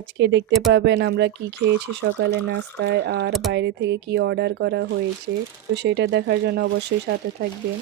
আজকে দেখতে পাবেন আমরা কি খেয়েছি সকালে নাস্তায় আর বাইরে থেকে কি অর্ডার করা হয়েছে। তো সেটা দেখার জন্য অবশ্যই সাথে থাকবেন।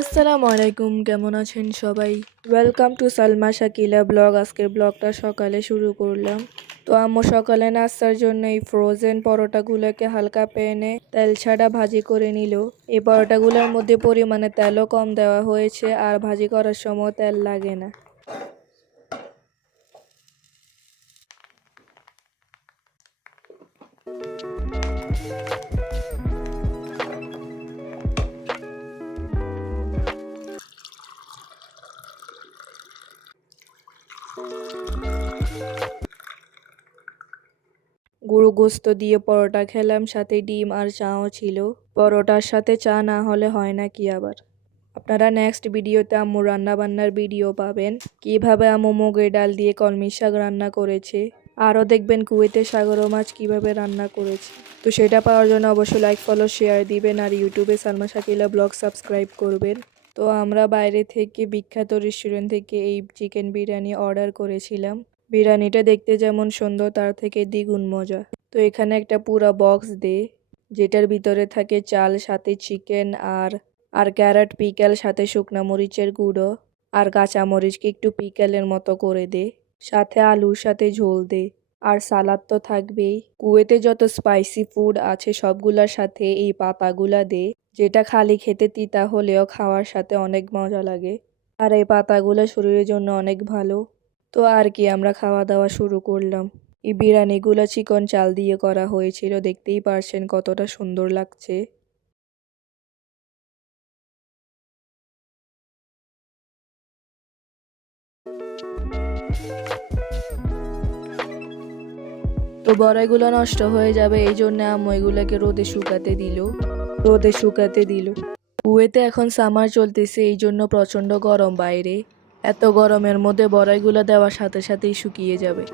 আসসালামু আলাইকুম, কেমন আছেন সবাই? Welcome to Salma Shakila blog. আজকের ব্লগটা সকালে শুরু করলাম। তো আম্মু সকালে নাস্তার জন্য এই ফ্রোজেন পরোটাগুলোকে হালকা প্যানে তেল ছাড়া ভাজি করে নিল। এই পরোটাগুলোর মধ্যে পরিমাণে তেলও কম দেওয়া হয়েছে আর ভাজি করার সময় তেল লাগে না। গরু গোস্ত দিয়ে পরোটা খেলাম, সাথে ডিম আর চাও ছিল। পরোটার সাথে চা না হলে হয় না কি আবার। আপনারা নেক্সট ভিডিওতে আম্মু রান্না বান্নার ভিডিও পাবেন, কিভাবে আম্মু মুগের ডাল দিয়ে কলমি শাক রান্না করেছে। আরও দেখবেন কুয়েতে সাগর মাছ কিভাবে রান্না করেছে। তো সেটা পাওয়ার জন্য অবশ্যই লাইক ফলো শেয়ার দিবেন আর ইউটিউবে সালমা শাকিলা ব্লগ সাবস্ক্রাইব করবেন। তো আমরা বাইরে থেকে বিখ্যাত রেস্টুরেন্ট থেকে এই চিকেন বিরিয়ানি অর্ডার করেছিলাম। বিরিয়ানিটা দেখতে যেমন সুন্দর তার থেকে দ্বিগুণ মজা। তো এখানে একটা পুরো বক্স দে, যেটার ভিতরে থাকে চাল, সাথে চিকেন আর ক্যারট পিকেল, সাথে শুকনা মরিচের গুঁড়ো আর কাঁচা মরিচকে একটু পিকেলের মতো করে দে, সাথে আলুর সাথে ঝোল দে আর সালাদ তো থাকবেই। কুয়েতে যত স্পাইসি ফুড আছে সবগুলার সাথে এই পাতাগুলা দে, যেটা খালি খেতে তিতা হলেও খাওয়ার সাথে অনেক মজা লাগে। আর এই পাতাগুলো শরীরের জন্য অনেক ভালো। তো আর কি, আমরা খাওয়া দাওয়া শুরু করলাম। এই বিরিয়ানিগুলো চিকন চাল দিয়ে করা হয়েছিল, দেখতেই পারছেন কতটা সুন্দর লাগছে। তো বড়াইগুলো নষ্ট হয়ে যাবে এই জন্য আম্মু এগুলোকে রোদে শুকাতে দিল। কুয়েতে এখন সামার চলতেছে, এই জন্য প্রচন্ড গরম বাইরে। এত গরমের মধ্যে বড়াইগুলো দেওয়ার সাথে সাথেই শুকিয়ে যাবে।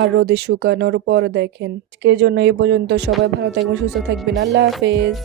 আর রোদে শুকানোর পর দেখেন। আজকের জন্য এই পর্যন্ত। সবাই ভালো থাকবেন, সুস্থ থাকবেন। আল্লাহ হাফেজ।